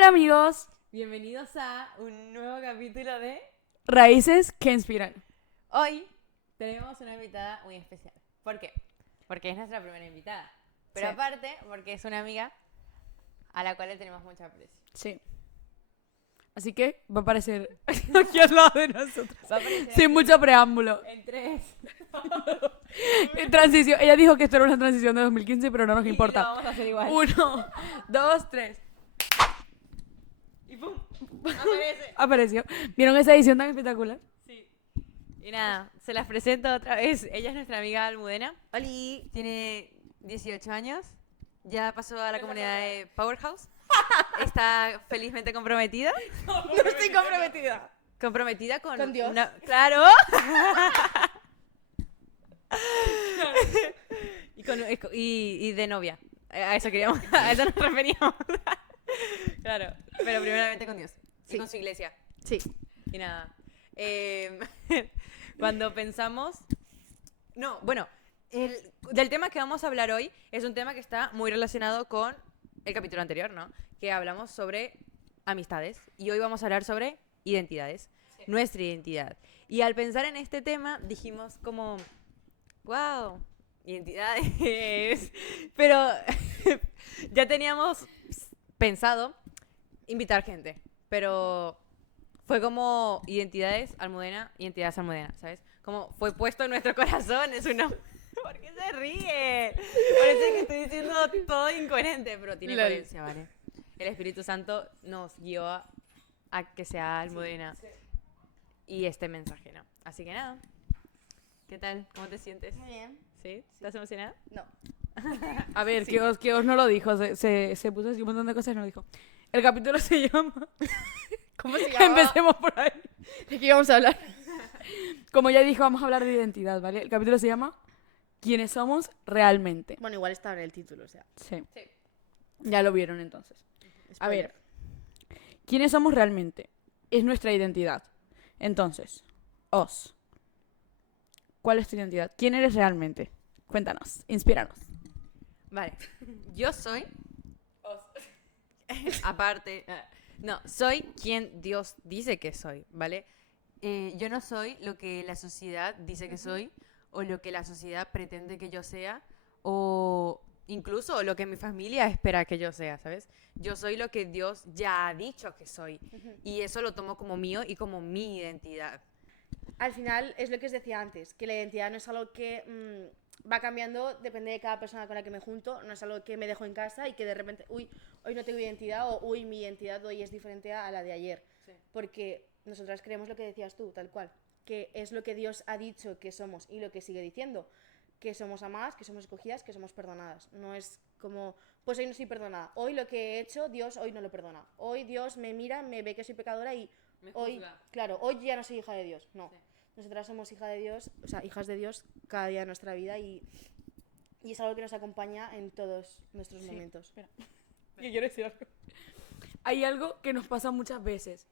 Hola amigos, Bienvenidos a un nuevo capítulo de... raíces que inspiran. Hoy tenemos una invitada muy especial. ¿Por qué? Porque es nuestra primera invitada. Pero Sí. aparte, porque es una amiga a la cual le tenemos mucho aprecio. Sí. Así que va a aparecer aquí al lado de nosotros. Va a aparecer Sin aquí mucho preámbulo. en 3. En transición. Ella dijo que esto era una transición de 2015, pero no nos Y lo importa. vamos a hacer igual. 1, 2, 3. Y ¡pum! Aparece. Apareció. ¿Vieron esa edición tan espectacular? Sí. Y nada, se las presento otra vez. Ella es nuestra amiga Almudena. Oli tiene 18 años. Ya pasó a la comunidad de Powerhouse. Está felizmente comprometida. No estoy comprometida. Comprometida con Dios. ¡Claro! y de novia. A eso queríamos, a eso nos referíamos. Claro, pero primeramente con Dios. Y Sí. con su iglesia. Sí. Y nada. Cuando pensamos... No, bueno, del tema que vamos a hablar hoy es un tema que está muy relacionado con el capítulo anterior, ¿no? Que hablamos sobre amistades. Y hoy vamos a hablar sobre identidades. Nuestra identidad. Y al pensar en este tema dijimos como... ¡Wow! Identidades. Pero ya teníamos pensado invitar gente. Pero fue como identidades Almudena, ¿sabes? Como fue puesto en nuestro corazón, es uno... ¿Por qué se ríe? Parece que estoy diciendo todo incoherente, pero tiene Lol. coherencia, ¿vale? El Espíritu Santo nos guió a que sea Almudena y este mensaje, ¿no? Así que nada. ¿Qué tal? ¿Cómo te sientes? Muy bien. ¿Sí? ¿Estás emocionada? No. A ver, que os no lo dijo. Se puso así un montón de cosas y no lo dijo. El capítulo se llama... ¿Cómo se llama? Empecemos por ahí. ¿De qué íbamos a hablar? Como ya dijo, vamos a hablar de identidad, ¿vale? El capítulo se llama ¿Quiénes somos realmente? Bueno, igual estaba en el título, o sea. Sí. Sí. Ya lo vieron entonces. A spoiler. ver, ¿quiénes somos realmente? Es nuestra identidad. Entonces, ¿cuál es tu identidad? ¿Quién eres realmente? Cuéntanos, inspíranos. Vale. Yo soy... Aparte... No, soy quien Dios dice que soy, ¿vale? Yo no soy lo que la sociedad dice que soy, o lo que la sociedad pretende que yo sea, o incluso lo que mi familia espera que yo sea, ¿sabes? Yo soy lo que Dios ya ha dicho que soy, y eso lo tomo como mío y como mi identidad. Al final es lo que os decía antes, que la identidad no es algo que va cambiando, depende de cada persona con la que me junto, no es algo que me dejo en casa y que de repente, uy, hoy no tengo identidad o uy, mi identidad hoy es diferente a la de ayer. Sí. Porque nosotras creemos lo que decías tú, tal cual, que es lo que Dios ha dicho que somos y lo que sigue diciendo, que somos amadas, que somos escogidas, que somos perdonadas. No es como, pues hoy no soy perdonada, hoy lo que he hecho, Dios hoy no lo perdona. Hoy Dios me mira, me ve que soy pecadora y Me hoy, juzga. claro, hoy ya no soy hija de Dios, no. Sí. Nosotras somos hijas de Dios, o sea, hijas de Dios cada día de nuestra vida y es algo que nos acompaña en todos nuestros momentos. ¿Qué quiero decir algo? Hay algo que nos pasa muchas veces,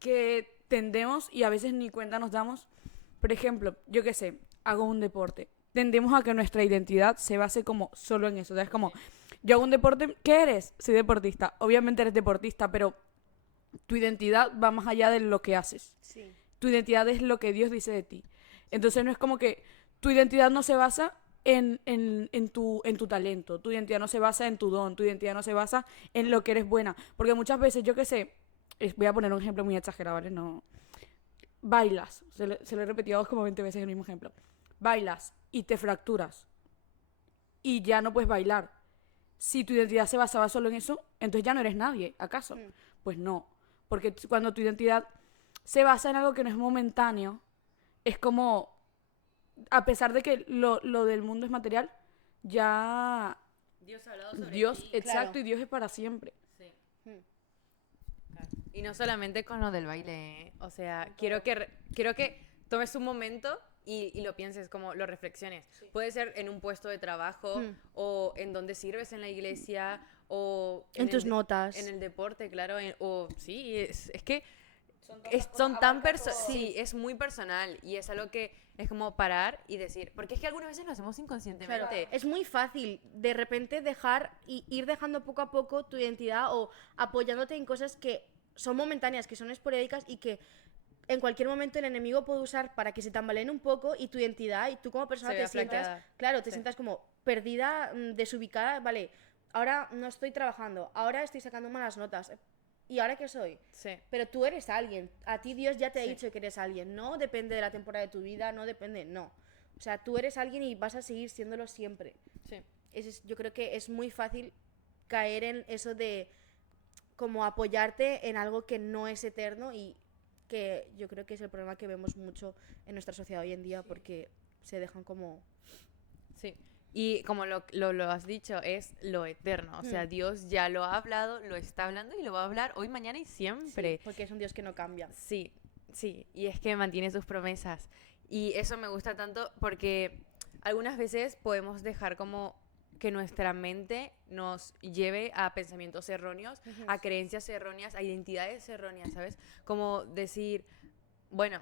que tendemos y a veces ni cuenta nos damos. Por ejemplo, yo qué sé, hago un deporte. Tendemos a que nuestra identidad se base como solo en eso. Es como, yo hago un deporte, ¿qué eres? Soy deportista. Obviamente eres deportista, pero tu identidad va más allá de lo que haces. Sí. Tu identidad es lo que Dios dice de ti. Entonces no es como que tu identidad no se basa en tu talento, tu identidad no se basa en tu don, tu identidad no se basa en lo que eres buena. Porque muchas veces, yo qué sé, voy a poner un ejemplo muy exagerado, ¿vale? No. Bailas, se lo he repetido como 20 veces el mismo ejemplo. Bailas y te fracturas y ya no puedes bailar. Si tu identidad se basaba solo en eso, entonces ya no eres nadie, ¿acaso? Pues no, porque cuando tu identidad se basa en algo que no es momentáneo, es como, a pesar de que lo del mundo es material, ya Dios ha hablado sobre Dios, ti. exacto, Claro. y Dios es para siempre. Sí. Mm. Claro. Y no solamente con lo del baile, ¿eh? O sea, quiero que tomes un momento y lo pienses, como lo reflexiones. Puede ser en un puesto de trabajo o en donde sirves en la iglesia o En tus notas. en el deporte, claro. O sí, es que son tan personales. Sí, es muy personal y es algo que es como parar y decir, porque es que algunas veces lo hacemos inconscientemente. Claro, es muy fácil de repente dejar y ir dejando poco a poco tu identidad o apoyándote en cosas que son momentáneas, que son esporádicas y que en cualquier momento el enemigo puede usar para que se tambaleen un poco y tu identidad y tú como persona Se te vea sientas, flaqueada. claro, te Sí. sientas como perdida, desubicada, vale, ahora no estoy trabajando, ahora estoy sacando malas notas. ¿Y ahora qué soy? Sí. Pero tú eres alguien. A ti Dios ya te ha Sí. dicho que eres alguien. No depende de la temporada de tu vida, no depende, no. O sea, tú eres alguien y vas a seguir siéndolo siempre. Sí. Yo creo que es muy fácil caer en eso de como apoyarte en algo que no es eterno y que yo creo que es el problema que vemos mucho en nuestra sociedad hoy en día porque se dejan como... Sí. Y como lo has dicho, es lo eterno. O sea, Dios ya lo ha hablado, lo está hablando y lo va a hablar hoy, mañana y siempre. Porque es un Dios que no cambia. Sí, sí. Y es que mantiene sus promesas. Y eso me gusta tanto porque algunas veces podemos dejar como que nuestra mente nos lleve a pensamientos erróneos, a creencias erróneas, a identidades erróneas, ¿sabes? Como decir, bueno,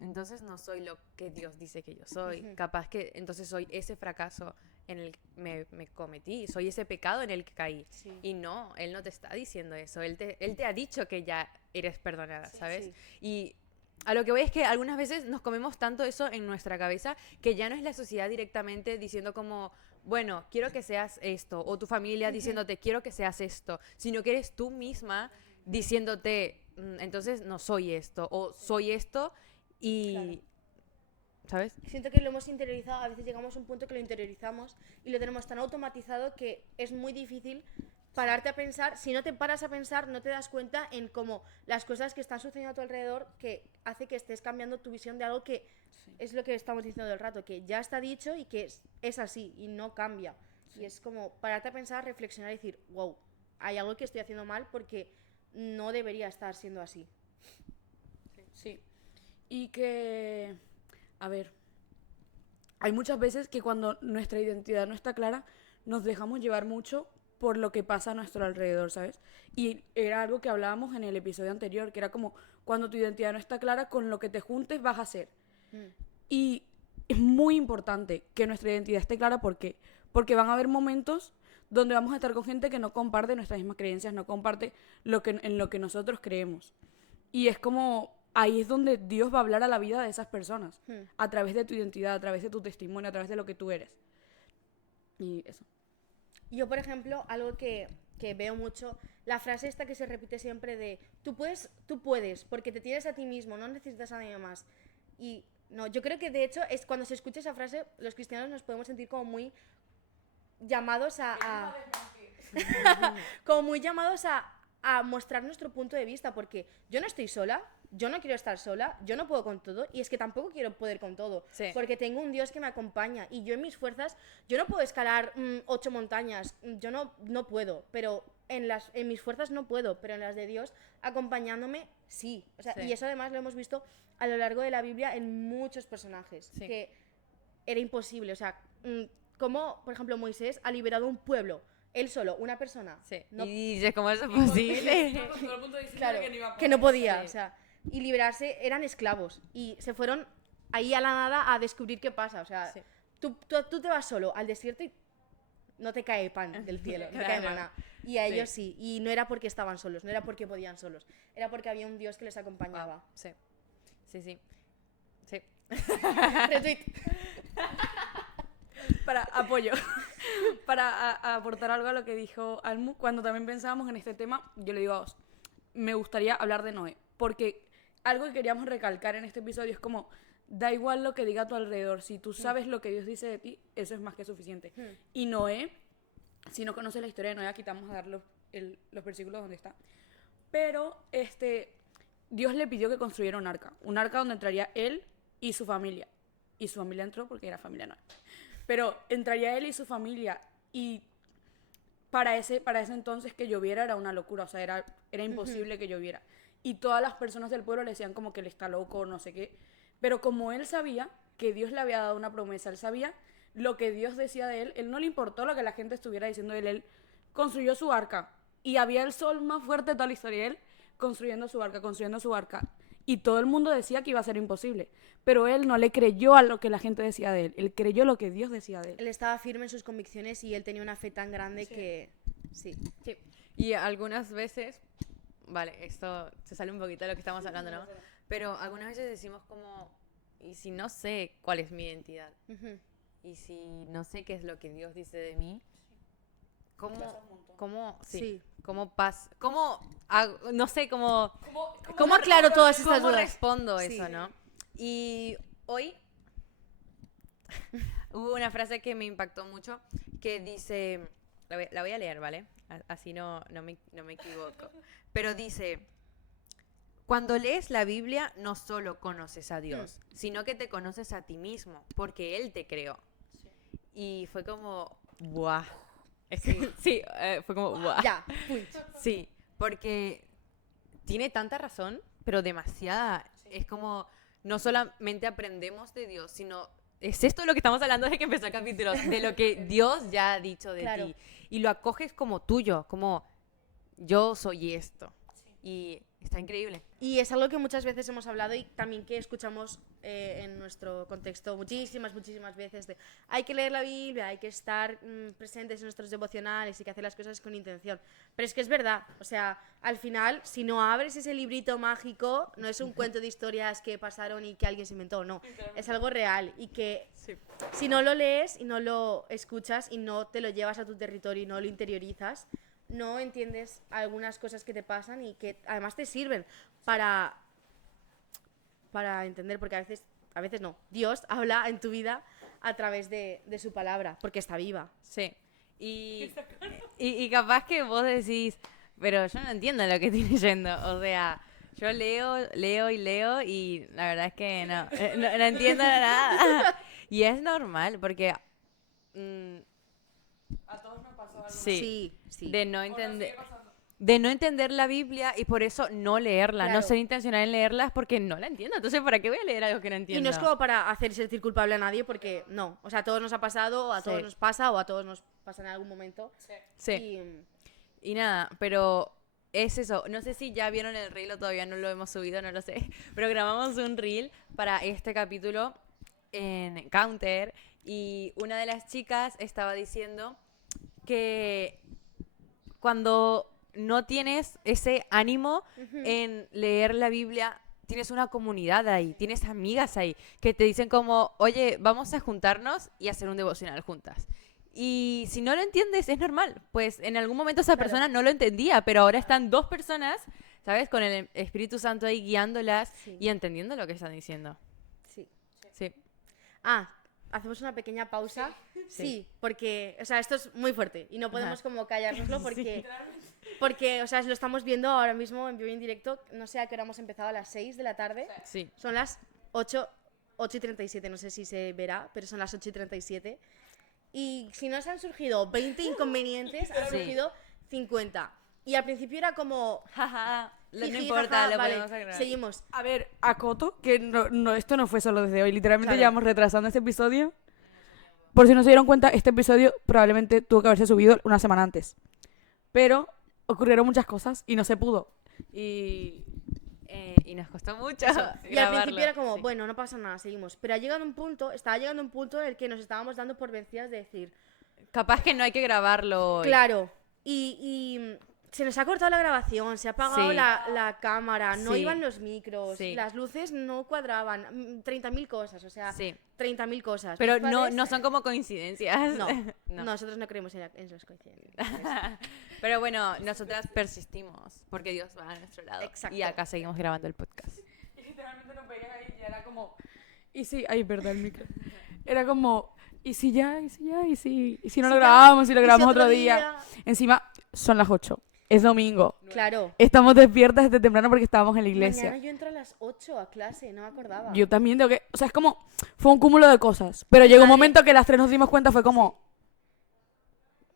entonces no soy lo que Dios dice que yo soy. Capaz que entonces soy ese fracaso en el que me cometí, soy ese pecado en el que caí. Sí. Y no, Él no te está diciendo eso, Él te ha dicho que ya eres perdonada, ¿sabes? Sí. Y a lo que voy es que algunas veces nos comemos tanto eso en nuestra cabeza que ya no es la sociedad directamente diciendo como, bueno, quiero que seas esto, o tu familia diciéndote, quiero que seas esto, sino que eres tú misma diciéndote, entonces no soy esto, o soy esto y... Claro. ¿Sabes? Siento que lo hemos interiorizado, a veces llegamos a un punto que lo interiorizamos y lo tenemos tan automatizado que es muy difícil pararte a pensar. Si no te paras a pensar, no te das cuenta en cómo las cosas que están sucediendo a tu alrededor que hace que estés cambiando tu visión de algo que es lo que estamos diciendo del rato, que ya está dicho y que es así y no cambia. Y es como pararte a pensar, reflexionar y decir, wow, hay algo que estoy haciendo mal porque no debería estar siendo así. Sí. Y que, a ver, hay muchas veces que cuando nuestra identidad no está clara, nos dejamos llevar mucho por lo que pasa a nuestro alrededor, ¿sabes? Y era algo que hablábamos en el episodio anterior, que era como cuando tu identidad no está clara, con lo que te juntes vas a ser. Y es muy importante que nuestra identidad esté clara, ¿por qué? Porque van a haber momentos donde vamos a estar con gente que no comparte nuestras mismas creencias, no comparte en lo que nosotros creemos. Y es como, ahí es donde Dios va a hablar a la vida de esas personas, a través de tu identidad, a través de tu testimonio, a través de lo que tú eres. Y eso. Yo, por ejemplo, algo que veo mucho, la frase esta que se repite siempre de tú puedes, porque te tienes a ti mismo, no necesitas a nadie más. Y no, yo creo que de hecho es cuando se escucha esa frase, los cristianos nos podemos sentir como muy llamados como muy llamados a mostrar nuestro punto de vista, porque yo no estoy sola, yo no quiero estar sola, yo no puedo con todo, y es que tampoco quiero poder con todo, Sí. porque tengo un Dios que me acompaña, y yo en mis fuerzas, yo no puedo escalar 8 montañas, yo no puedo, pero en mis fuerzas no puedo, pero en las de Dios, acompañándome, sí. O sea, Sí. y eso además lo hemos visto a lo largo de la Biblia en muchos personajes, Sí. que era imposible, o sea, como, por ejemplo, Moisés ha liberado un pueblo, él solo, una persona. Sí. No, Y dices, ¿cómo es eso posible? claro, que no podía, o sea, y liberarse, eran esclavos, y se fueron ahí a la nada a descubrir qué pasa, o sea, Sí. tú te vas solo al desierto y no te cae pan del cielo, no te cae Claro. maná, y a Sí. ellos sí, y no era porque estaban solos, no era porque podían solos, era porque había un Dios que les acompañaba. Wow. Sí. Sí, sí. Sí. Retweet. Para apoyo, para aportar algo a lo que dijo Almu, cuando también pensábamos en este tema, yo le digo a vos, me gustaría hablar de Noé, porque algo que queríamos recalcar en este episodio es como, da igual lo que diga a tu alrededor, si tú sabes lo que Dios dice de ti, eso es más que suficiente. Y Noé, si no conoces la historia de Noé, aquí te vamos a dar los versículos donde está, pero Dios le pidió que construyera un arca donde entraría él y su familia entró porque era familia Noé. Pero entraría él y su familia y para ese entonces que lloviera era una locura, o sea, era imposible que lloviera. Y todas las personas del pueblo le decían como que él está loco, no sé qué. Pero como él sabía que Dios le había dado una promesa, él sabía lo que Dios decía de él no le importó lo que la gente estuviera diciendo de él construyó su arca. Y había el sol más fuerte de toda la historia, él construyendo su barca. Y todo el mundo decía que iba a ser imposible. Pero él no le creyó a lo que la gente decía de él. Él creyó lo que Dios decía de él. Él estaba firme en sus convicciones y él tenía una fe tan grande que... Sí. Sí. Y algunas veces, vale, esto se sale un poquito de lo que estamos hablando, ¿no? Pero algunas veces decimos como, ¿y si no sé cuál es mi identidad? Ujú. ¿Y si no sé qué es lo que Dios dice de mí? Sí. No sé, cómo ¿Cómo aclaro todas estas ¿Cómo dudas? respondo Sí. eso, no? Y hoy hubo una frase que me impactó mucho que dice, la voy a leer, ¿vale? Así no me equivoco. Pero dice, cuando lees la Biblia no solo conoces a Dios, sino que te conoces a ti mismo, porque Él te creó. Y fue como, ¡buah! Sí, fue como, ¡buah! Ya, punto. Sí, porque tiene tanta razón, pero demasiada. Es como, no solamente aprendemos de Dios, sino es esto lo que estamos hablando desde que empezó el capítulo, de lo que Dios ya ha dicho de Claro. ti. Y lo acoges como tuyo, como yo soy esto. Y está increíble. Y es algo que muchas veces hemos hablado y también que escuchamos en nuestro contexto muchísimas veces de hay que leer la Biblia, hay que estar presentes en nuestros devocionales y que hacer las cosas con intención. Pero es que es verdad, o sea, al final, si no abres ese librito mágico, no es un cuento de historias que pasaron y que alguien se inventó, no. Es algo real y que Sí. si no lo lees y no lo escuchas y no te lo llevas a tu territorio y no lo interiorizas, no entiendes algunas cosas que te pasan y que además te sirven para entender, porque a veces no. Dios habla en tu vida a través de su palabra, porque está viva. Sí. Y capaz que vos decís, pero yo no entiendo lo que estoy leyendo. O sea, yo leo y la verdad es que no entiendo nada. Y es normal, porque A todos nos pasó algo. sí, Sí. de no entender la Biblia y por eso no leerla, Claro. no ser intencional en leerlas porque no la entiendo. Entonces, ¿para qué voy a leer algo que no Y entiendo? no es como para hacer sentir culpable a nadie, porque no. O sea, a todos nos ha pasado, a todos Sí. nos pasa o a todos nos pasa en algún momento. Sí. Y nada, pero es eso. No sé si ya vieron el reel o todavía no lo hemos subido, no lo sé. Pero grabamos un reel para este capítulo en Counter y una de las chicas estaba diciendo que cuando no tienes ese ánimo en leer la Biblia, tienes una comunidad ahí, tienes amigas ahí que te dicen como, oye, vamos a juntarnos y hacer un devocional juntas. Y si no lo entiendes, es normal. Pues en algún momento esa Claro. persona no lo entendía, pero ahora están dos personas, ¿sabes? Con el Espíritu Santo ahí guiándolas Sí. y entendiendo lo que están diciendo. Sí. Sí. Ah, hacemos una pequeña pausa. Sí, porque, o sea, esto es muy fuerte y no podemos como callárnoslo porque, o sea, lo estamos viendo ahora mismo en vivo y en directo. No sé a qué hora hemos empezado, a las 6 de la tarde. Sí. Son las 8:37, no sé si se verá, pero son las 8:37. Y si nos han surgido 20 inconvenientes, han Sí. surgido 50. Y al principio era como... Jaja, no jiji, importa, jaja, lo vale, podemos agregar. seguimos. A ver, acoto, que esto no fue solo desde hoy. Literalmente Claro. llevamos retrasando este episodio. Por si no se dieron cuenta, este episodio probablemente tuvo que haberse subido una semana antes. Pero ocurrieron muchas cosas y no se pudo. Y Y nos costó mucho Y al grabarlo. principio era como, Sí. bueno, no pasa nada, seguimos. Pero estaba llegando un punto en el que nos estábamos dando por vencidas de decir, Capaz que no hay que grabarlo hoy. claro, y se nos ha cortado la grabación, se ha apagado Sí. la cámara, no Sí. iban los micros, Sí. las luces no cuadraban, 30.000 cosas, o sea, Sí. 30.000 cosas. Pero Mis padres- no son como coincidencias. No, No. nosotros no creemos en las coincidencias. Pero bueno, nosotras persistimos porque Dios va a nuestro lado. Exacto. Y acá seguimos grabando el podcast. Y literalmente nos veías ahí y era como... ¿Y si? Ay, perdón, el micro. Era como... ¿Y si ya? ¿Y si ya? ¿Y si no lo ya? grabamos? ¿Y lo ¿Y si grabamos otro otro día? Encima, son las 8. Es domingo. Claro. Estamos despiertas desde temprano porque estábamos en la iglesia. Mañana yo entro a las 8 a clase, no me acordaba. Yo también tengo que... O sea, es como... Fue un cúmulo de cosas. Pero llegó un Vale. momento que las tres nos dimos cuenta, fue como...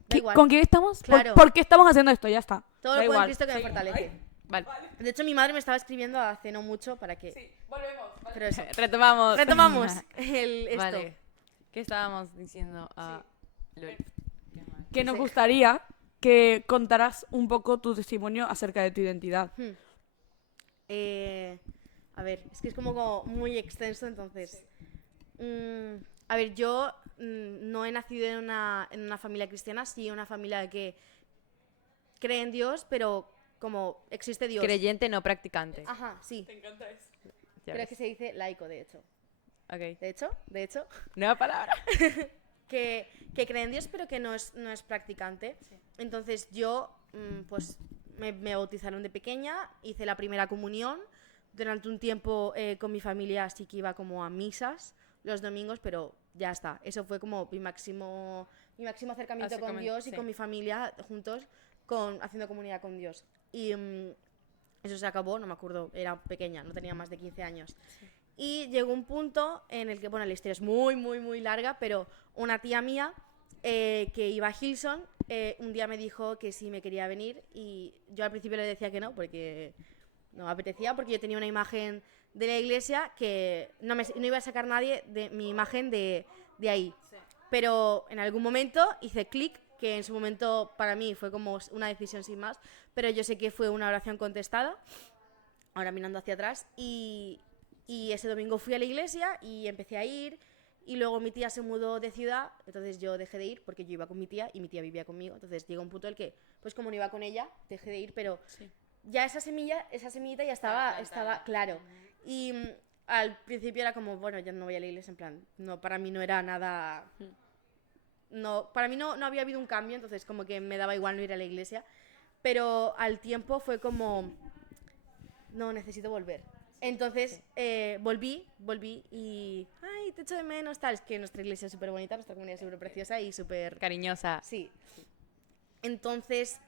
Da igual. ¿Con quién estamos? Claro. ¿Por qué estamos haciendo esto? Ya está. Todo Da lo puede en igual. Cristo que me Sí. fortalece. Vale. De hecho, mi madre me estaba escribiendo hace no mucho para que... volvemos. Pero eso. Retomamos. Retomamos esto. Vale. ¿Qué estábamos diciendo? Lol. Que nos Sí. gustaría que contaras un poco tu testimonio acerca de tu identidad. A ver, es que es como muy extenso, entonces... a ver, yo no he nacido en una familia cristiana, sí, una familia que cree en Dios, pero como existe Dios. Creyente, no practicante. Ajá, sí. Te encanta eso. Ya Creo ves. que se dice laico, de hecho. Ok. De hecho, Nueva palabra. que cree en Dios, pero que no es practicante. Entonces yo, pues, me bautizaron de pequeña, hice la primera comunión. Durante un tiempo con mi familia sí que iba como a misas los domingos, pero ya está. Eso fue como mi máximo acercamiento con Dios y sí. con mi familia juntos, haciendo comunidad con Dios. Y eso se acabó, no me acuerdo, era pequeña, no tenía más de 15 años. Y llegó un punto en el que, bueno, la historia es muy, muy, muy larga, pero una tía mía que iba a Hilson, un día me dijo que sí me quería venir y yo al principio le decía que no, porque no me apetecía, porque yo tenía una imagen de la iglesia que no iba a sacar nadie de mi imagen de ahí. Pero en algún momento hice clic, que en su momento para mí fue como una decisión sin más, pero yo sé que fue una oración contestada, ahora mirando hacia atrás, y ese domingo fui a la iglesia y empecé a ir, y luego mi tía se mudó de ciudad, entonces yo dejé de ir porque yo iba con mi tía y mi tía vivía conmigo, entonces llegó un punto en el que, pues como no iba con ella, dejé de ir, pero ya esa semillita ya estaba claro. Y al principio era como, bueno, ya no voy a la iglesia, en plan, no, para mí no era nada... No, para mí no había habido un cambio, entonces como que me daba igual no ir a la iglesia, pero al tiempo fue como, no, necesito volver. Entonces volví y, ay, te echo de menos, tal, es que nuestra iglesia es súper bonita, nuestra comunidad es súper preciosa y súper... Cariñosa. Sí. Entonces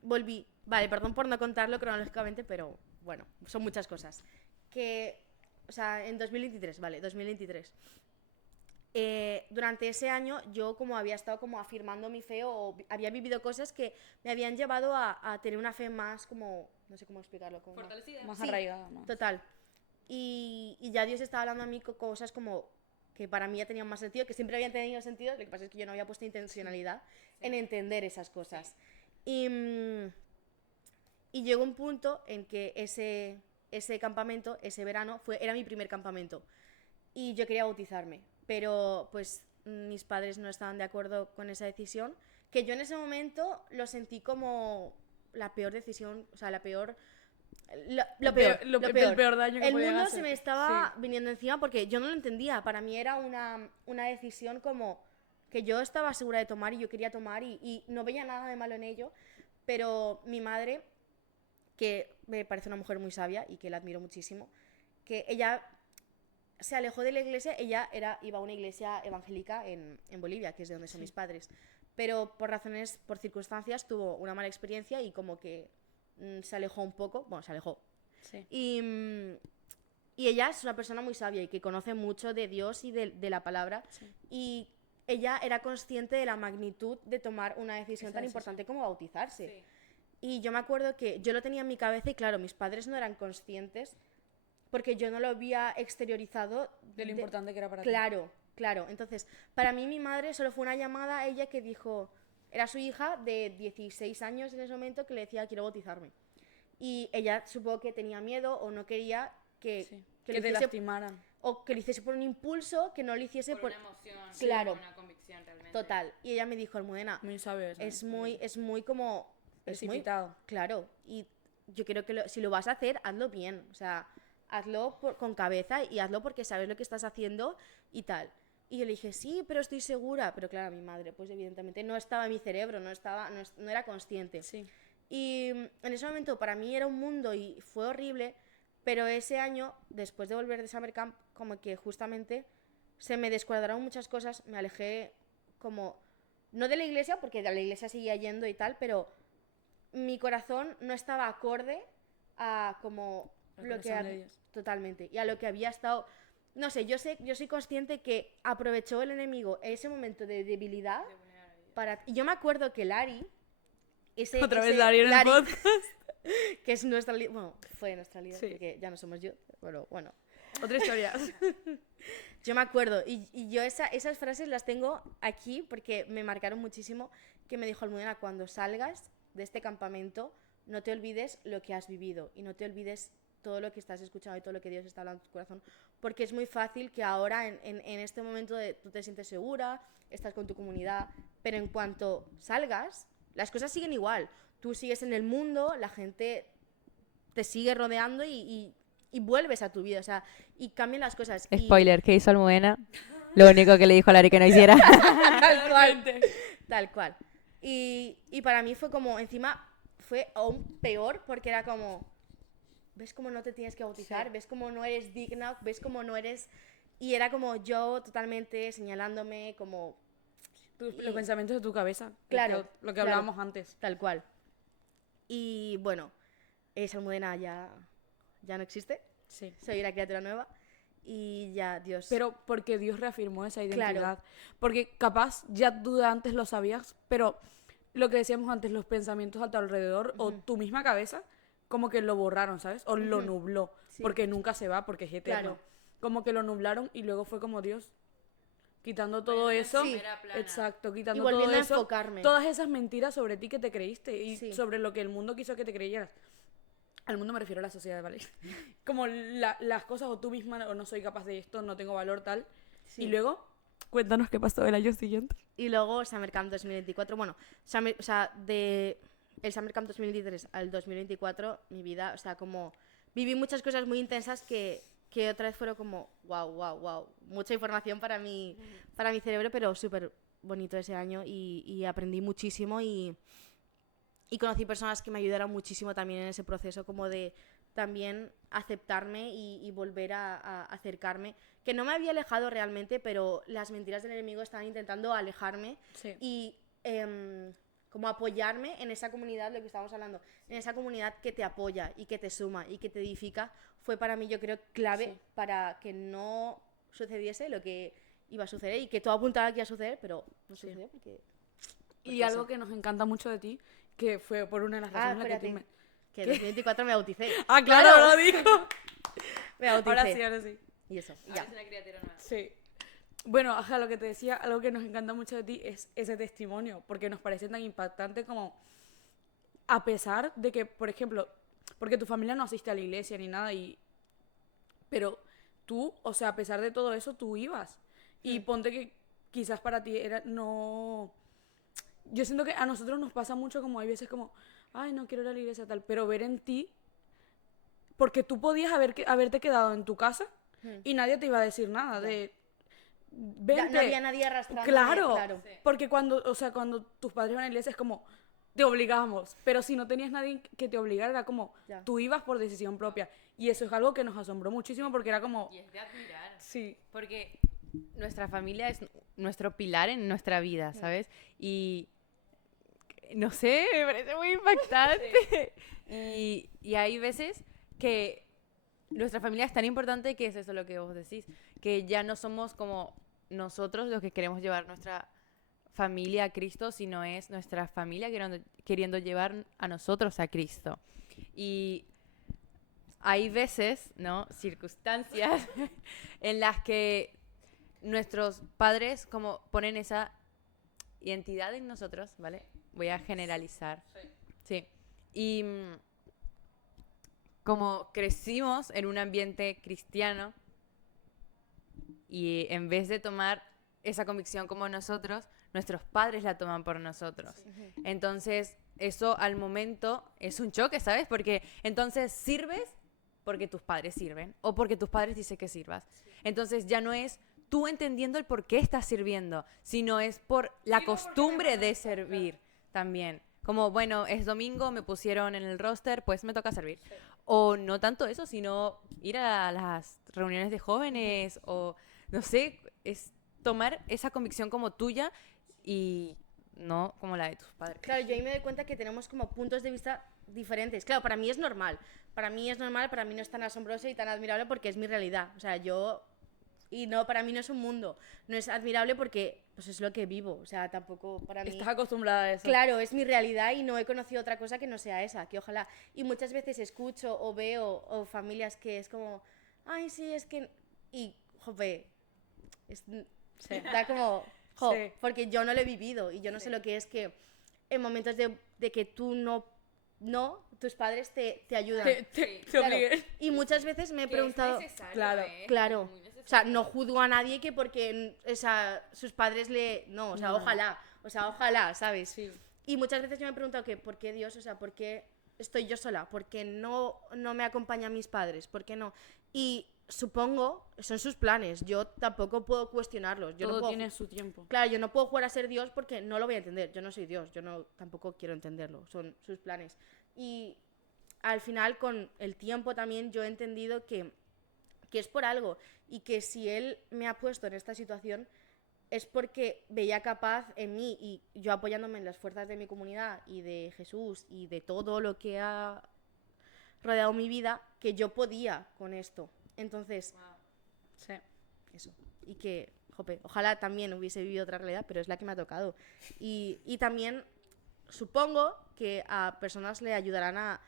volví, vale, perdón por no contarlo cronológicamente, pero bueno, son muchas cosas. O sea, en 2023, vale, 2023. Durante ese año yo como había estado como afirmando mi fe o había vivido cosas que me habían llevado a tener una fe más como, no sé cómo explicarlo, como Más Sí, arraigada, ¿no? total. Y ya Dios estaba hablando a mí cosas como que para mí ya tenían más sentido, que siempre habían tenido sentido, lo que pasa es que yo no había puesto intencionalidad en entender esas cosas. Y llegó un punto en que ese campamento, ese verano, era mi primer campamento. Y yo quería bautizarme, pero pues mis padres no estaban de acuerdo con esa decisión, que yo en ese momento lo sentí como la peor decisión, o sea, la peor... Lo peor. El peor daño que El podían mundo hacer. se me estaba viniendo encima porque yo no lo entendía. Para mí era una decisión como que yo estaba segura de tomar y yo quería tomar y no veía nada de malo en ello, pero mi madre, que me parece una mujer muy sabia y que la admiro muchísimo, que ella se alejó de la iglesia, ella iba a una iglesia evangélica en Bolivia, que es de donde son mis padres, pero por circunstancias tuvo una mala experiencia y como que se alejó un poco, bueno, se alejó. Sí. Y ella es una persona muy sabia y que conoce mucho de Dios y de la palabra, y ella era consciente de la magnitud de tomar una decisión tan importante como bautizarse. Sí. Y yo me acuerdo que yo lo tenía en mi cabeza y claro, mis padres no eran conscientes porque yo no lo había exteriorizado De lo importante que era para ti. Claro. Entonces, para mí mi madre solo fue una llamada a ella que dijo, era su hija de 16 años en ese momento que le decía quiero bautizarme. Y ella supongo que tenía miedo o no quería que te lastimaran. O que lo hiciese por un impulso, que no lo hiciese por... una emoción, Claro. por una convicción realmente. Total. Y ella me dijo, Almudena, Muy sabio eso. es muy como... Precipitado. Claro. Y yo creo que si lo vas a hacer, hazlo bien. O sea, hazlo con cabeza y hazlo porque sabes lo que estás haciendo y tal. Y yo le dije, sí, pero estoy segura. Pero claro, mi madre, pues evidentemente no estaba en mi cerebro, no era consciente. Sí. Y en ese momento para mí era un mundo y fue horrible, pero ese año, después de volver de Summer Camp, como que justamente se me descuadraron muchas cosas, me alejé como, no de la iglesia, porque de la iglesia seguía yendo y tal, pero mi corazón no estaba acorde a como lo que... Totalmente. Y a lo que había estado... No sé, yo soy consciente que aprovechó el enemigo ese momento de debilidad para... Y yo me acuerdo que Lari... Otra vez Lari en el podcast. Que es nuestra líder... Bueno, fue nuestra líder, porque ya no somos yo, pero bueno. Otra historia. Yo me acuerdo, y yo esas frases las tengo aquí porque me marcaron muchísimo, que me dijo Almudena, cuando salgas de este campamento, no te olvides lo que has vivido y no te olvides todo lo que estás escuchando y todo lo que Dios está hablando en tu corazón, porque es muy fácil que ahora en este momento tú te sientes segura, estás con tu comunidad, pero en cuanto salgas, las cosas siguen igual. Tú sigues en el mundo, la gente te sigue rodeando y vuelves a tu vida, o sea, y cambian las cosas. Spoiler, ¿qué hizo Almudena? Lo único que le dijo a Lari que no hiciera. Tal cual. Tal cual. Y para mí fue como, encima, fue aún peor porque era como, ves cómo no te tienes que bautizar, ves cómo no eres digna, ves cómo no eres... Y era como yo totalmente señalándome como... Los pensamientos de tu cabeza. Claro, Lo que claro. hablábamos antes. Tal cual. Y bueno, esa Almudena ya no existe. Sí. Soy una criatura nueva. Y ya, Dios... Pero porque Dios reafirmó esa identidad. Claro. Porque capaz ya tú de antes lo sabías, pero lo que decíamos antes, los pensamientos a tu alrededor o tu misma cabeza, como que lo borraron, ¿sabes? O lo nubló. Sí. Porque nunca se va, porque es eterno. Claro. Como que lo nublaron y luego fue como Dios quitando todo eso. Sí. Exacto, quitando Y volviendo todo a eso. enfocarme. Todas esas mentiras sobre ti que te creíste y Sí. sobre lo que el mundo quiso que te creyeras. Al mundo me refiero a la sociedad, ¿vale? Como las cosas o tú misma o no soy capaz de esto, no tengo valor tal. Sí. Y luego, cuéntanos qué pasó el año siguiente. Y luego Summer Camp 2024, bueno, o sea, de el Summer Camp 2023 al 2024, mi vida, o sea, como viví muchas cosas muy intensas que otra vez fueron como, wow, mucha información para mi cerebro, pero súper bonito ese año y aprendí muchísimo y conocí personas que me ayudaron muchísimo también en ese proceso, como de también aceptarme y volver a acercarme, que no me había alejado realmente, pero las mentiras del enemigo estaban intentando alejarme Sí. y como apoyarme en esa comunidad, lo que estábamos hablando, en esa comunidad que te apoya y que te suma y que te edifica, fue para mí, yo creo, clave para que no sucediese lo que iba a suceder y que todo apuntaba que iba a suceder, pero no sucedió porque... Y algo que nos encanta mucho de ti, que fue por una de las razones en las que tú me... que en 2024 me bauticé. Ah, claro, lo dijo. Me bauticé. Ahora sí. Y eso, y ya. Es una criatura nueva. Sí. Bueno, ajá, lo que te decía, algo que nos encanta mucho de ti es ese testimonio, porque nos parece tan impactante como, a pesar de que, por ejemplo, porque tu familia no asiste a la iglesia ni nada, pero tú, o sea, a pesar de todo eso, tú ibas. Y ponte que quizás para ti era, no... Yo siento que a nosotros nos pasa mucho como hay veces como, ay, no quiero ir a la iglesia tal, pero ver en ti, porque tú podías haberte quedado en tu casa y nadie te iba a decir nada de... Ya Vente. no había nadie arrastrándome. Claro, porque cuando tus padres iban a la iglesia es como, te obligamos, pero si no tenías nadie que te obligara, era como, Ya. tú ibas por decisión propia. Y eso es algo que nos asombró muchísimo porque era como, Y es de admirar. sí, Porque nuestra familia es nuestro pilar en nuestra vida, ¿sabes? Y no sé, me parece muy impactante. Y hay veces que nuestra familia es tan importante que es eso lo que vos decís, que ya no somos como nosotros los que queremos llevar nuestra familia a Cristo, sino es nuestra familia queriendo llevar a nosotros a Cristo. Y hay veces, ¿no? Circunstancias en las que nuestros padres como ponen esa identidad en nosotros, ¿vale? Voy a generalizar. Sí. Y como crecimos en un ambiente cristiano y en vez de tomar esa convicción como nosotros, nuestros padres la toman por nosotros. Entonces, eso al momento es un choque, ¿sabes? Porque entonces sirves porque tus padres sirven o porque tus padres dicen que sirvas. Entonces ya no es tú entendiendo el por qué estás sirviendo, sino es por la costumbre de servir también. Como, bueno, es domingo, me pusieron en el roster, pues me toca servir. O no tanto eso, sino ir a las reuniones de jóvenes o, no sé, es tomar esa convicción como tuya y no como la de tus padres. Claro, yo ahí me doy cuenta que tenemos como puntos de vista diferentes. Claro, para mí es normal. Para mí es normal, para mí no es tan asombroso y tan admirable porque es mi realidad. O sea, y no, para mí no es un mundo. No es admirable porque pues es lo que vivo. O sea, tampoco para mí... estás acostumbrada a eso. Claro, es mi realidad y no he conocido otra cosa que no sea esa, que ojalá. Y muchas veces escucho o veo o familias que es como, ay, sí, es que... Y, jope, da como... Jo, Sí. porque yo no lo he vivido y yo no sé lo que es que en momentos de que tú no no, tus padres te ayudan. Te Claro. obligué. Y muchas veces me he preguntado, Claro, claro, o sea, no juzgo a nadie que porque, o sea, sus padres no, o sea, No, no. ojalá, ¿sabes? Sí. Y muchas veces yo me he preguntado que, ¿por qué Dios? O sea, ¿por qué estoy yo sola? ¿Por qué no me acompañan mis padres? ¿Por qué no? Y supongo, son sus planes, yo tampoco puedo cuestionarlos. Yo no Todo puedo, tiene su tiempo. claro, yo no puedo jugar a ser Dios porque no lo voy a entender. Yo no soy Dios, yo no tampoco quiero entenderlo, son sus planes. Y al final, con el tiempo también, yo he entendido que es por algo y que si Él me ha puesto en esta situación es porque veía capaz en mí y yo apoyándome en las fuerzas de mi comunidad y de Jesús y de todo lo que ha rodeado mi vida, que yo podía con esto. Entonces, Sí. eso. Y que, jope, ojalá también hubiese vivido otra realidad, pero es la que me ha tocado. Y también supongo que a personas le ayudarán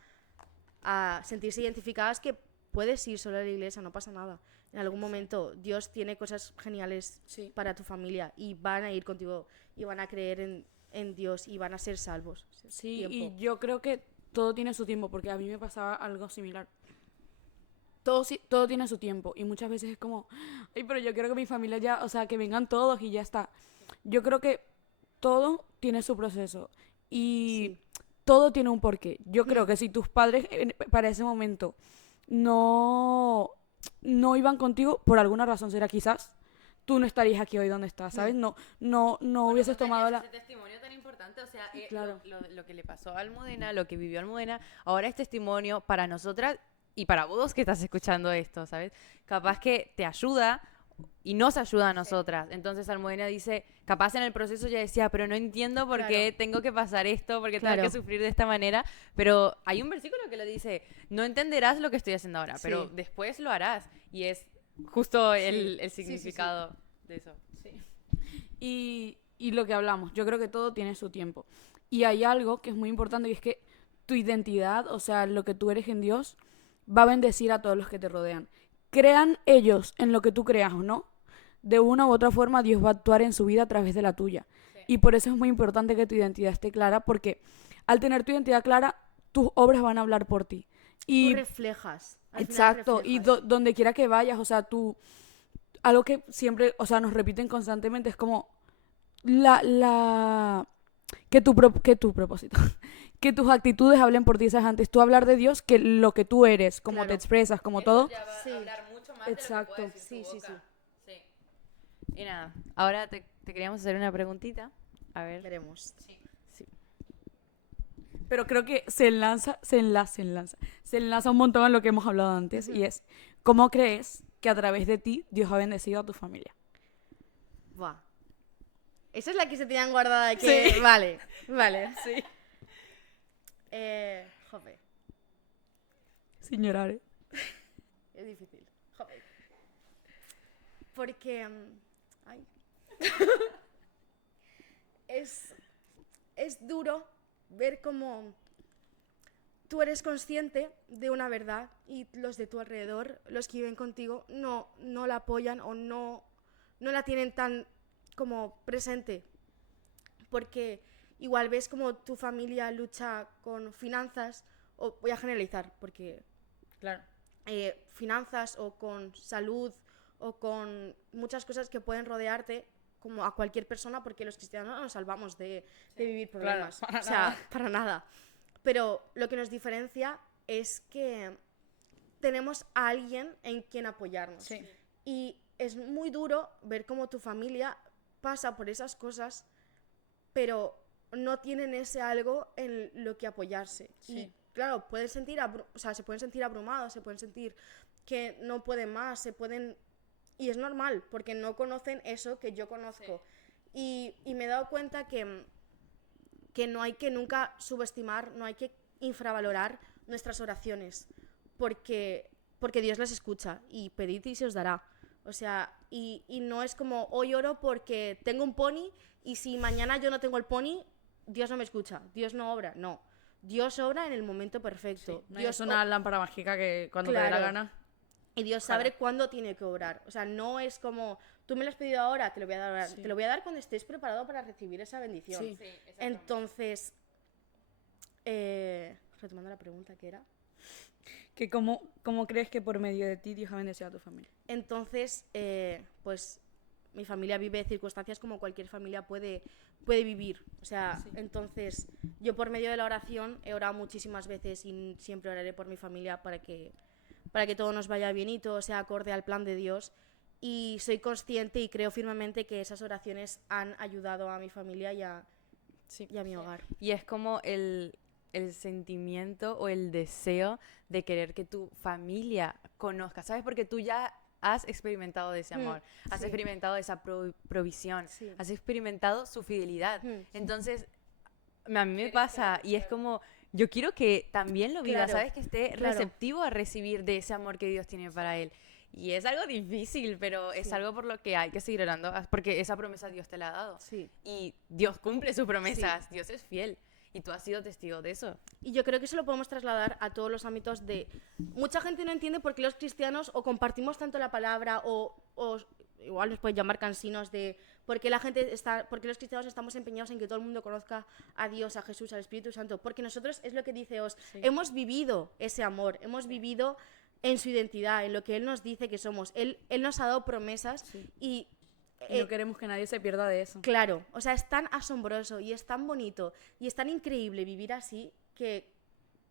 a sentirse identificadas que puedes ir solo a la iglesia, no pasa nada. En algún momento Dios tiene cosas geniales Sí. para tu familia y van a ir contigo y van a creer en Dios y van a ser salvos. Sí, Tiempo. y yo creo que todo tiene su tiempo, porque a mí me pasaba algo similar. Todo tiene su tiempo, y muchas veces es como, ay, pero yo quiero que mi familia ya, o sea, que vengan todos y ya está. Yo creo que todo tiene su proceso, y todo tiene un porqué. Yo creo que si tus padres para ese momento no, no iban contigo, por alguna razón será quizás, tú no estarías aquí hoy donde estás, ¿sabes? No hubieses tomado la... Ese testimonio tan importante, o sea, Claro. lo que le pasó a Almudena, lo que vivió Almudena, ahora es testimonio para nosotras y para vos que estás escuchando esto, ¿sabes? Capaz que te ayuda y nos ayuda a nosotras. Entonces Almudena dice, capaz en el proceso ya decía, pero no entiendo por qué tengo que pasar esto, por qué tengo que sufrir de esta manera, pero hay un versículo que le dice, no entenderás lo que estoy haciendo ahora, pero después lo harás. Y es justo el significado de eso. Y lo que hablamos, yo creo que todo tiene su tiempo. Y hay algo que es muy importante, y es que tu identidad, o sea, lo que tú eres en Dios, va a bendecir a todos los que te rodean. Crean ellos en lo que tú creas o no, de una u otra forma Dios va a actuar en su vida a través de la tuya. Y por eso es muy importante que tu identidad esté clara, porque al tener tu identidad clara, tus obras van a hablar por ti. Y Tú reflejas. Al final exacto, y reflejas. donde quiera que vayas, o sea, tú, algo que siempre, o sea, nos repiten constantemente es como que tu propósito, que tus actitudes hablen por ti, ¿sabes? Antes tú hablar de Dios que lo que tú eres, cómo te Claro. expresas, como todo. Ya va Sí. a hablar mucho más Exacto. de lo que puede decir Sí, tu sí, boca. Sí. Y nada, ahora te queríamos hacer una preguntita. A ver. Veremos. Sí. Pero creo que se enlaza un montón a lo que hemos hablado antes, y es, ¿cómo crees que a través de ti Dios ha bendecido a tu familia? Buah. Esa es la que se tenían guardada aquí. Vale. Sí. Jope. Sin llorar, ¿eh? Es difícil. Jope. Porque... ay. es duro ver cómo tú eres consciente de una verdad y los de tu alrededor, los que viven contigo, no la apoyan o no la tienen tan como presente. Porque igual ves como tu familia lucha con finanzas, o voy a generalizar, porque Claro. finanzas o con salud o con muchas cosas que pueden rodearte como a cualquier persona, porque los cristianos no nos salvamos de vivir problemas, para o sea, para nada. Pero lo que nos diferencia es que tenemos a alguien en quien apoyarnos. Sí. Y es muy duro ver cómo tu familia pasa por esas cosas, pero no tienen ese algo en lo que apoyarse. Sí. Y claro, se pueden sentir abrumados, se pueden sentir que no pueden más, y es normal, porque no conocen eso que yo conozco. Y me he dado cuenta que no hay que nunca subestimar, no hay que infravalorar nuestras oraciones, porque Dios las escucha, y pedid y se os dará. O sea, y no es como hoy oro porque tengo un pony y si mañana yo no tengo el pony, Dios no me escucha, Dios no obra. No, Dios obra en el momento perfecto. No Dios es una lámpara mágica que cuando te dé la Claro. gana. Y Dios sabe cuándo tiene que obrar. O sea, no es como, tú me lo has pedido ahora, te lo voy a dar ahora. Sí. Te lo voy a dar cuando estés preparado para recibir esa bendición. Sí. Entonces, retomando la pregunta que era. Que cómo crees que por medio de ti Dios ha bendecido a tu familia. Entonces, pues mi familia vive circunstancias como cualquier familia puede vivir. O sea, Sí. entonces yo por medio de la oración he orado muchísimas veces y siempre oraré por mi familia para que todo nos vaya bien y todo sea acorde al plan de Dios. Y soy consciente y creo firmemente que esas oraciones han ayudado a mi familia y a mi hogar. Y es como el sentimiento o el deseo de querer que tu familia conozca, ¿sabes? Porque tú ya has experimentado de ese amor, has sí. experimentado de esa provisión, Sí. has experimentado su fidelidad. Sí. Entonces, a mí me pasa y es como, yo quiero que también lo viva, Claro, ¿sabes? Que esté claro. receptivo a recibir de ese amor que Dios tiene para él. Y es algo difícil, pero es Sí. algo por lo que hay que seguir orando, porque esa promesa Dios te la ha dado. Sí. Y Dios cumple sus promesas, Dios es fiel. Y tú has sido testigo de eso. Y yo creo que eso lo podemos trasladar a todos los ámbitos de... Mucha gente no entiende por qué los cristianos o compartimos tanto la palabra o igual nos pueden llamar cansinos de por qué los cristianos estamos empeñados en que todo el mundo conozca a Dios, a Jesús, al Espíritu Santo. Porque nosotros, es lo que dice Os, hemos vivido ese amor, hemos vivido en su identidad, en lo que Él nos dice que somos. Él nos ha dado promesas y... Y no queremos que nadie se pierda de eso. Claro, o sea, es tan asombroso y es tan bonito y es tan increíble vivir así que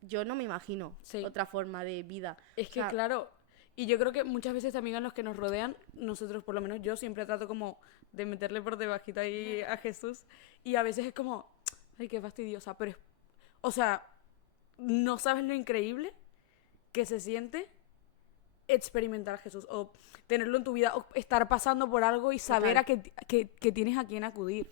yo no me imagino otra forma de vida. Es que O sea, claro, y yo creo que muchas veces también a los que nos rodean, nosotros por lo menos yo siempre trato como de meterle por debajito ahí a Jesús y a veces es como, ay, qué fastidiosa, pero es, o sea, no sabes lo increíble que se siente experimentar a Jesús o tenerlo en tu vida o estar pasando por algo y saber que tienes a quién acudir.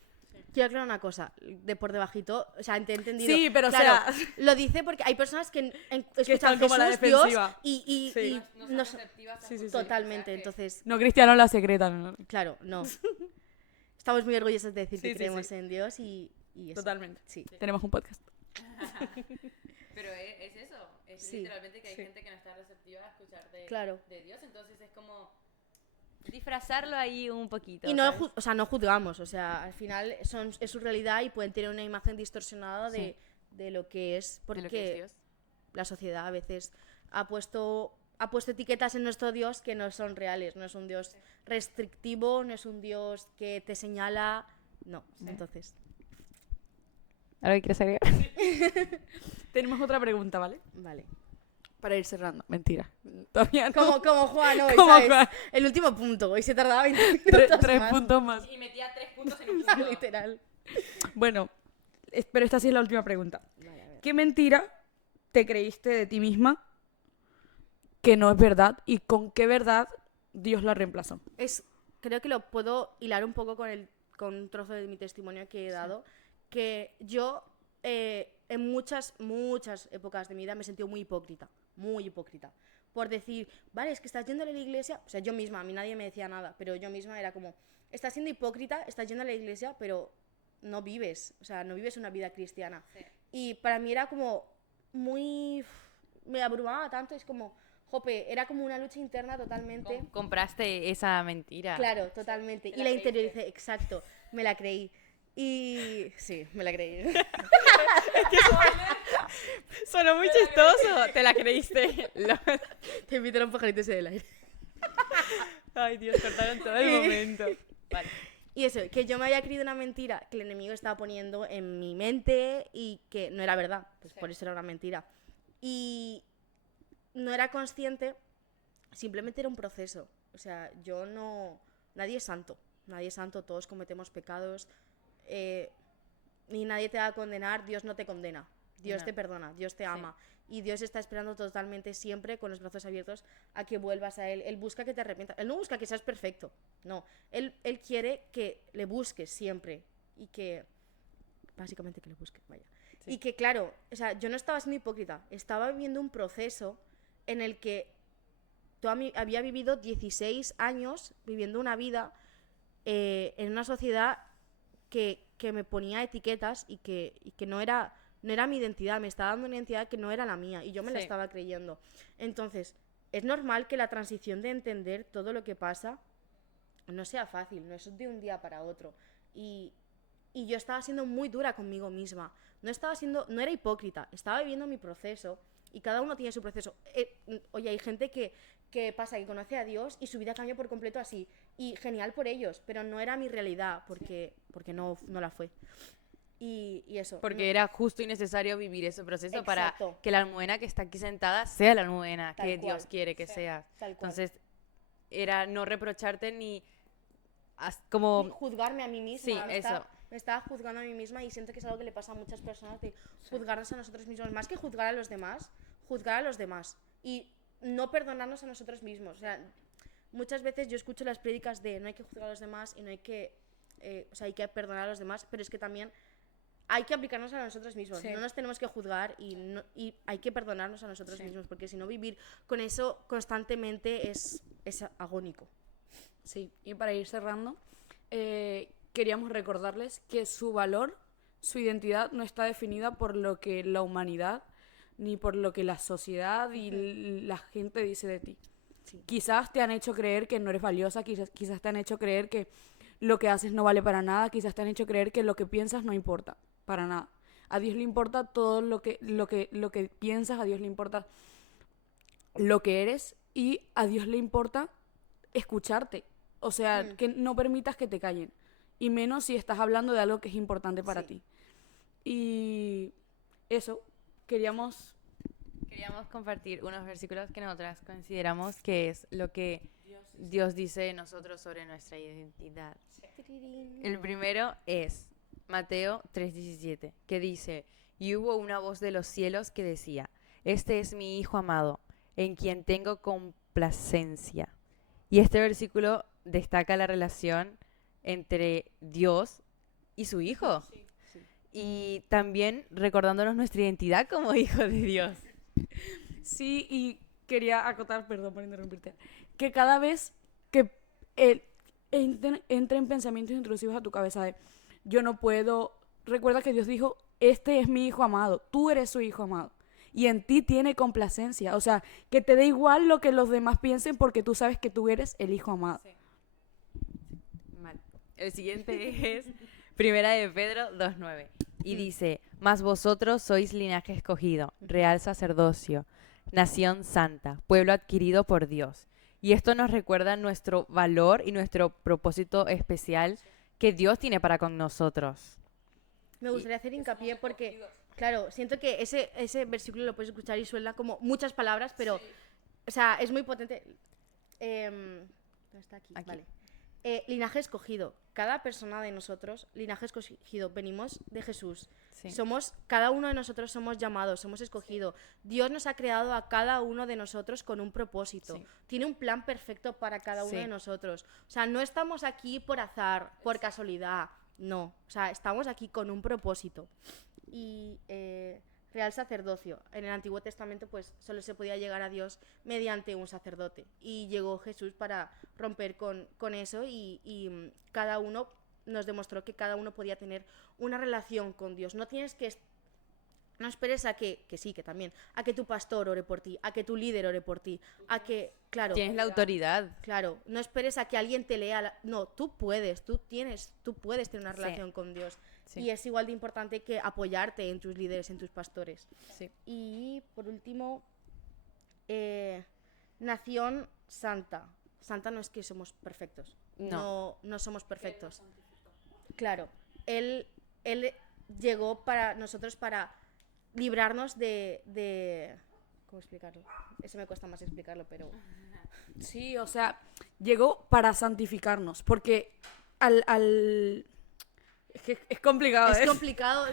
quiero aclarar una cosa, de por debajito, o sea, te he entendido. Sí, pero claro, o sea, lo dice porque hay personas que escuchan están como a la Jesús, Dios defensiva. y Sí. no son- sí, sí. totalmente, entonces, No cristiano la secreta, ¿no? claro, no. Estamos muy orgullosos de decir Sí, que sí, creemos sí. en Dios y eso. Totalmente. Sí. Tenemos un podcast. Pero es eso, es Sí. literalmente que hay Sí. gente que no está receptiva a escuchar Claro. de Dios, entonces es como disfrazarlo ahí un poquito. Y no, ¿sabes? o sea, no juzgamos, o sea, al final es su realidad y pueden tener una imagen distorsionada de lo que es, De porque lo que es Dios. la sociedad a veces ha puesto etiquetas en nuestro Dios que no son reales, no es un Dios restrictivo, no es un Dios que te señala, no, entonces, ¿Algo que quieres agregar? Tenemos otra pregunta, ¿vale? vale. Para ir cerrando. Mentira. Todavía no. Como Juan hoy, Como ¿sabes? Juan. El último punto, hoy se tardaba 20 Tres minutos más. puntos más. Y metía 3 puntos en un punto. Literal. Bueno, pero esta sí es la última pregunta. Vale, a ver. ¿Qué mentira te creíste de ti misma que no es verdad y con qué verdad Dios la reemplazó? Creo que lo puedo hilar un poco con un trozo de mi testimonio que he dado, que yo en muchas épocas de mi vida me he sentido muy hipócrita, por decir, vale, es que estás yendo a la iglesia, o sea, yo misma, a mí nadie me decía nada, pero yo misma era como, estás siendo hipócrita, estás yendo a la iglesia, pero no vives, o sea, no vives una vida cristiana. Sí. Y para mí era como me abrumaba tanto, es como, jope, era como una lucha interna totalmente. Compraste esa mentira. Claro, totalmente. Te Y la la interioricé, exacto, me la creí. Y sí, me la creí. Sonó muy chistoso. Te la creíste. Te invito a un pajarito ese del aire. Ay, Dios, cortaron todo el momento. Vale. Y eso, que yo me había creído una mentira que el enemigo estaba poniendo en mi mente y que no era verdad, pues por eso era una mentira. Y no era consciente, simplemente era un proceso. O sea, nadie es santo, todos cometemos pecados, ni nadie te va a condenar, Dios no te condena, Dios No. te perdona, Dios te ama. Y Dios está esperando totalmente siempre con los brazos abiertos a que vuelvas a Él. Él busca que te arrepientas. Él no busca que seas perfecto, no. Él quiere que le busques siempre y que... Básicamente que le busques, vaya. Sí. Y que, claro, o sea, yo no estaba siendo hipócrita. Estaba viviendo un proceso en el que había vivido 16 años viviendo una vida en una sociedad que me ponía etiquetas y que no era mi identidad, me estaba dando una identidad que no era la mía y yo me la Sí. estaba creyendo. Entonces, es normal que la transición de entender todo lo que pasa no sea fácil, no es de un día para otro. Y y yo estaba siendo muy dura conmigo misma. No era hipócrita, estaba viviendo mi proceso y cada uno tiene su proceso. Oye, hay gente que pasa, que conoce a Dios y su vida cambia por completo así. Y genial por ellos, pero no era mi realidad porque no la fue. Y eso. Porque era justo y necesario vivir ese proceso Exacto. para que la almudena que está aquí sentada sea la almudena Tal que cual. Dios quiere que sea. Tal cual. Entonces, era no reprocharte ni Y como... juzgarme a mí misma. Sí, eso. Me estaba juzgando a mí misma y siento que es algo que le pasa a muchas personas de juzgarnos a nosotros mismos. Más que juzgar a los demás, juzgar a los demás. Y no perdonarnos a nosotros mismos. O sea, muchas veces yo escucho las prédicas de no hay que juzgar a los demás y no hay que... hay que perdonar a los demás, pero es que también hay que aplicarnos a nosotros mismos. Sí. No nos tenemos que juzgar y hay que perdonarnos a nosotros mismos, porque si no vivir con eso constantemente es agónico. Sí, y para ir cerrando, queríamos recordarles que su valor, su identidad no está definida por lo que la humanidad ni por lo que la sociedad y la gente dice de ti. Sí. Quizás te han hecho creer que no eres valiosa, quizás te han hecho creer que lo que haces no vale para nada, quizás te han hecho creer que lo que piensas no importa para nada. A Dios le importa todo lo que piensas, a Dios le importa lo que eres y a Dios le importa escucharte. O sea, que no permitas que te callen. Y menos si estás hablando de algo que es importante para ti. Y eso, queríamos compartir unos versículos que nosotras consideramos que es lo que Dios dice de nosotros sobre nuestra identidad. El primero es Mateo 3:17, que dice: y hubo una voz de los cielos que decía: este es mi Hijo amado, en quien tengo complacencia. Y este versículo destaca la relación entre Dios y su Hijo. Sí. Y también recordándonos nuestra identidad como hijo de Dios. Sí, y quería acotar, perdón por interrumpirte, que cada vez que entren pensamientos intrusivos a tu cabeza de yo no puedo, recuerda que Dios dijo, este es mi Hijo amado, tú eres su Hijo amado, y en ti tiene complacencia, o sea, que te dé igual lo que los demás piensen porque tú sabes que tú eres el Hijo amado. Sí. Mal. El siguiente es Primera de Pedro 2:9 y dice: mas vosotros sois linaje escogido, real sacerdocio, nación santa, pueblo adquirido por Dios. Y esto nos recuerda nuestro valor y nuestro propósito especial que Dios tiene para con nosotros. Me gustaría hacer hincapié porque, claro, siento que ese versículo lo puedes escuchar y suena como muchas palabras, pero, o sea, es muy potente. ¿Dónde está aquí? Vale. Linaje escogido. Cada persona de nosotros, linaje escogido, venimos de Jesús. Sí. Cada uno de nosotros somos llamados, somos escogidos. Dios nos ha creado a cada uno de nosotros con un propósito. Sí. Tiene un plan perfecto para cada uno Sí. de nosotros. O sea, no estamos aquí por azar, por casualidad. No. O sea, estamos aquí con un propósito. Y real sacerdocio. En el Antiguo Testamento, pues, solo se podía llegar a Dios mediante un sacerdote. Y llegó Jesús para romper con eso y cada uno nos demostró que cada uno podía tener una relación con Dios. No tienes que... No esperes a que sí, que también, a que tu pastor ore por ti, a que tu líder ore por ti, a que, claro... Tienes la autoridad. Claro, no esperes a que alguien te lea... No, tú puedes tener una relación con Dios. Sí. Y es igual de importante que apoyarte en tus líderes, en tus pastores. Sí. Y, por último, nación santa. Santa no es que somos perfectos. No. No somos perfectos. Claro, Él llegó para nosotros para librarnos de... ¿Cómo explicarlo? Eso me cuesta más explicarlo, pero... Sí, o sea, llegó para santificarnos, porque es que es complicado, Es complicado.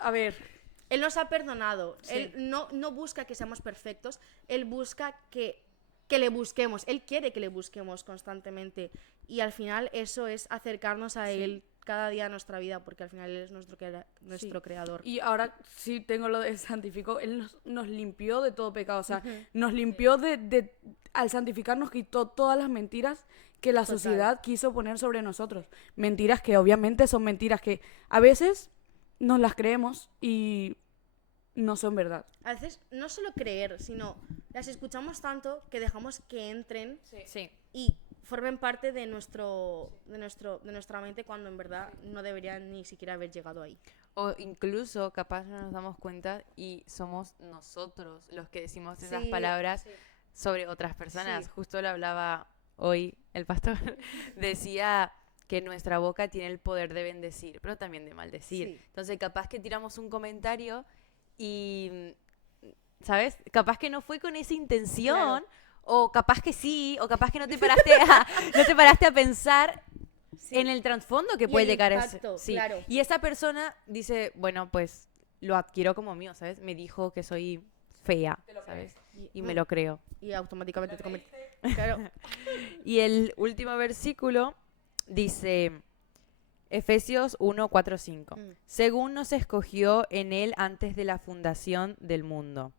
A ver, Él nos ha perdonado. Sí. Él no busca que seamos perfectos. Él busca que le busquemos. Él quiere que le busquemos constantemente. Y al final eso es acercarnos a Él cada día de nuestra vida, porque al final Él es nuestro creador. y ahora sí tengo lo de santificó, Él nos limpió de todo pecado, o sea, nos limpió al santificarnos quitó todas las mentiras que la Total. sociedad quiso poner sobre nosotros. Mentiras que obviamente son mentiras que a veces nos las creemos y no son verdad. A veces no solo creer, sino las escuchamos tanto que dejamos que entren Sí. y formen parte de nuestra mente cuando en verdad no deberían ni siquiera haber llegado ahí. O incluso capaz no nos damos cuenta y somos nosotros los que decimos esas Sí, palabras sobre otras personas. Sí. Justo lo hablaba hoy el pastor. Decía que nuestra boca tiene el poder de bendecir, pero también de maldecir. Sí. Entonces capaz que tiramos un comentario y, ¿sabes? Capaz que no fue con esa intención. Claro. O capaz que sí, o capaz que no te paraste a pensar Sí. en el trasfondo que Y puede el llegar a impacto, sí. claro. Y esa persona dice, bueno, pues lo adquiero como mío, ¿sabes? Me dijo que soy fea, ¿sabes? Y me lo creo. Y automáticamente te conviertes. Claro. Y el último versículo dice, Efesios 1, 4, 5. Según nos escogió en él antes de la fundación del mundo,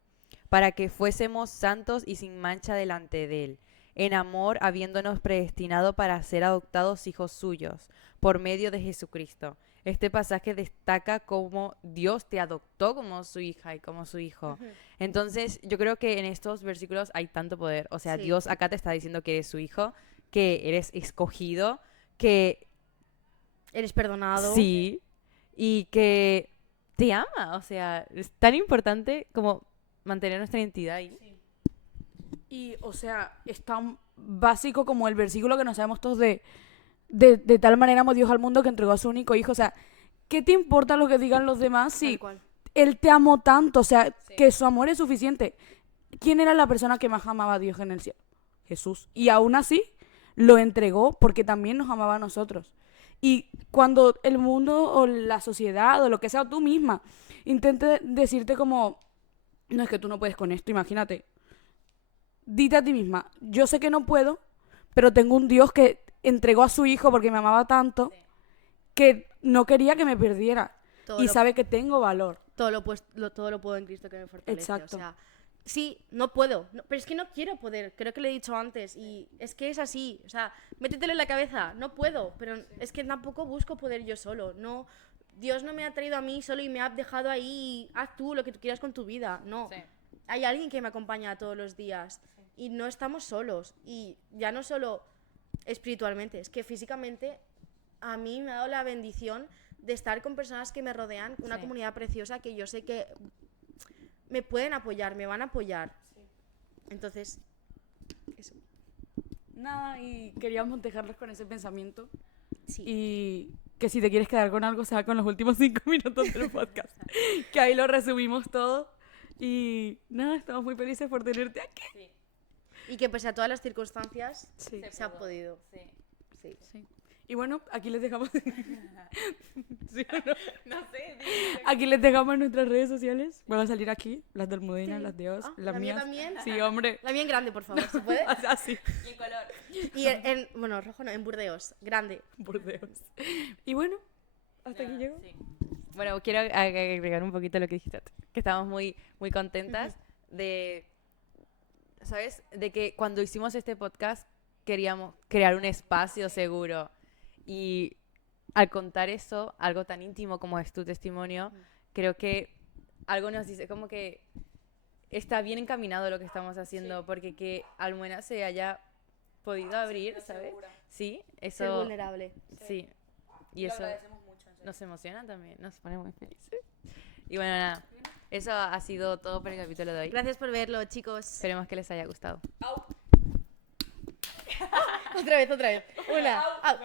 para que fuésemos santos y sin mancha delante de él, en amor habiéndonos predestinado para ser adoptados hijos suyos, por medio de Jesucristo. Este pasaje destaca cómo Dios te adoptó como su hija y como su hijo. Entonces, yo creo que en estos versículos hay tanto poder. O sea, Sí. Dios acá te está diciendo que eres su hijo, que eres escogido, que Eres perdonado. sí, y que te ama. O sea, es tan importante como mantener nuestra identidad ahí. Y, o sea, es tan básico como el versículo que nos sabemos todos de tal manera amó Dios al mundo que entregó a su único hijo. O sea, ¿qué te importa lo que digan los demás si Tal cual. Él te amó tanto? O sea, que su amor es suficiente. ¿Quién era la persona que más amaba a Dios en el cielo? Jesús. Y aún así lo entregó porque también nos amaba a nosotros. Y cuando el mundo o la sociedad o lo que sea, o tú misma, intente decirte como, no, es que tú no puedes con esto, imagínate. Dite a ti misma, yo sé que no puedo, pero tengo un Dios que entregó a su hijo porque me amaba tanto que no quería que me perdiera. Todo Y lo- sabe que tengo valor. todo lo puedo en Cristo que me fortalece. Exacto. O sea, sí, no puedo. Pero es que no quiero poder. Creo que lo he dicho antes. Y es que es así. O sea, métetelo en la cabeza. No puedo. Pero es que tampoco busco poder yo solo. No, Dios no me ha traído a mí solo y me ha dejado ahí. Haz tú lo que tú quieras con tu vida. No. Sí. Hay alguien que me acompaña todos los días. Y no estamos solos. Y ya no solo espiritualmente, es que físicamente a mí me ha dado la bendición de estar con personas que me rodean, una Sí. comunidad preciosa que yo sé que me pueden apoyar, me van a apoyar. Entonces, eso. Nada, y queríamos dejarlos con ese pensamiento. Sí. Y que si te quieres quedar con algo, sea con los últimos 5 minutos del podcast. Que ahí lo resumimos todo. Y nada, estamos muy felices por tenerte aquí. Y que pese a todas las circunstancias, Sí. se ha podido. Sí. Sí. Sí. Y bueno, aquí les dejamos. ¿Sí o no? No sé. Aquí les dejamos nuestras redes sociales. Van a salir aquí, las de Almudena, Sí. las de Os, Ah, las la mía mías. también. Sí, hombre. La mía en grande, por favor, ¿se puede? Así, Y en color. Y bueno, rojo no, en Burdeos, grande. Burdeos. Y bueno, hasta aquí llego. Sí. Bueno, quiero agregar un poquito lo que dijiste, que estamos muy, muy contentas de, ¿sabes? De que cuando hicimos este podcast queríamos crear un espacio seguro y al contar eso, algo tan íntimo como es tu testimonio, creo que algo nos dice como que está bien encaminado lo que estamos haciendo, porque que Almuena se haya podido abrir, ¿sabes? Sí, Ser eso, vulnerable. sí, y eso nos emociona también, nos pone muy felices. Y bueno, nada, eso ha sido todo por el capítulo de hoy. Gracias por verlo, chicos. Esperemos que les haya gustado. Otra vez. Una. Au.